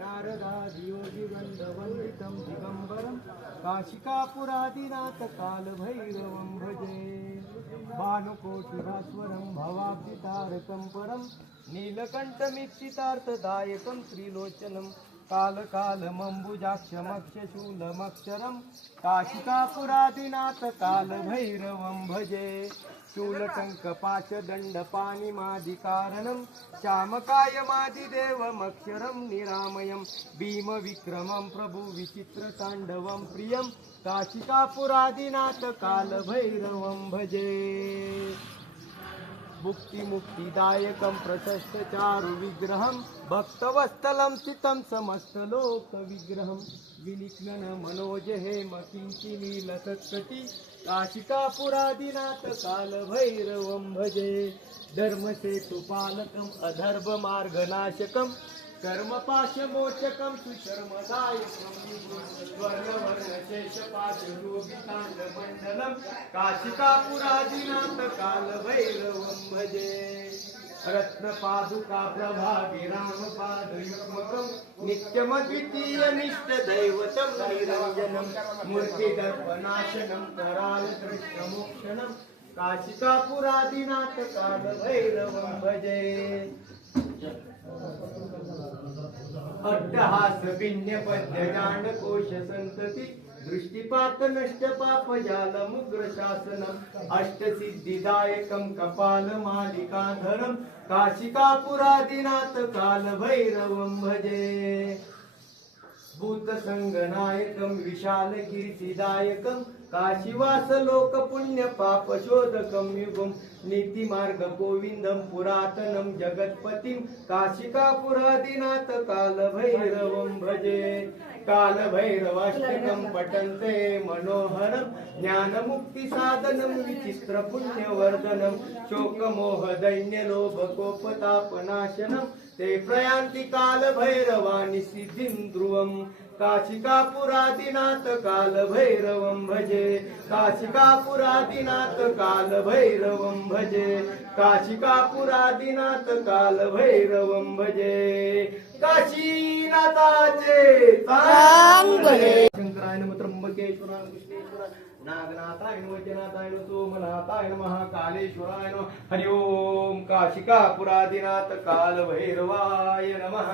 नारदादियोगिगन्धवन्दितं दिगम्बरं काशिकापुरादिनाथ कालभैरवं भजे। भानुकोटिभास्वरं भवाब्धितारकं परं नीलकण्ठमीप्सितार्थदायकं त्रिलोचनं कालकालमम्बुजाक्षमक्षशूलमक्षरं काशिकापुरादिनाथ कालभैरवं भजे शूलटङ्कपाचदण्डपाणिमादिकारणं श्यामकायमादिदेवमक्षरं निरामयं भीमविक्रमं प्रभुविचित्रताण्डवं प्रियं काशिकापुरादिनाथ कालभैरवं भजे मुक्तिमुक्तिदायकं प्रशस्तचारु विग्रहं भक्तवत्सलं स्थितं समस्तलोकविग्रहं विनिघ्नन मनोज हेम काशिकापुरादिनाथ कालभैरवं भजे धर्मसेतुपालकम् अधर्ममार्गनाशकं कर्मपाशमोचकं सुशर्मदायकं स्वर्णवर्णशेषपाशरोगिताण्डमण्डलं काशिकापुरादिनाथ कालभैरवं भजे रत्नपादुका प्रभागिरामपादयुग्मकं नित्यमद्वितीयनिष्ठदैवतं निरञ्जनं मूर्तिदर्पनाशनं करालकृष्णमोक्षणं काशिकापुरादिनाथ कालभैरवं भजे अट्टहास भिन्न पद्य कोश संतती दृष्टिपात नष्ट पाप जाल मुग्र अष्ट अष्टसिद्धिदायकं कपाल मालिकाधरं काशिकापुरादिनाथ काल भैरवम भजे। भूतसङ्गनायकं विशालकीर्तिदायकं काशीवास पापशोधकं युगं नीतिमार्गगोविन्दं पुरातनं जगत्पतिं काशिकापुरादिनाथ कालभैरवं भजे। कालभैरवाष्टकं पठन्ते मनोहरं ज्ञानमुक्तिसाधनं विचित्रपुण्यवर्धनं शोकमोहदैन्यलोभकोपतापनाशनं ते प्रयान्ति कालभैरवाणि सिद्धिं ध्रुवम् काशिकापुरादिनाथ कालभैरवं भजे। काशिकापुरादिनाथ कालभैरवं भजे। काशिकापुरादिनाथ कालभैरवं भजे। काशीनाथाचे चांगले. शंकराय नम त्र्यंबकेश्वराय कृष्णेश्वराय नागनाथाय नमः वैद्यनाथाय नमः सोमनाथाय नमः कालेश्वराय नमः हरि ओम काशिकापुरादिनाथ कालभैरवाय नमः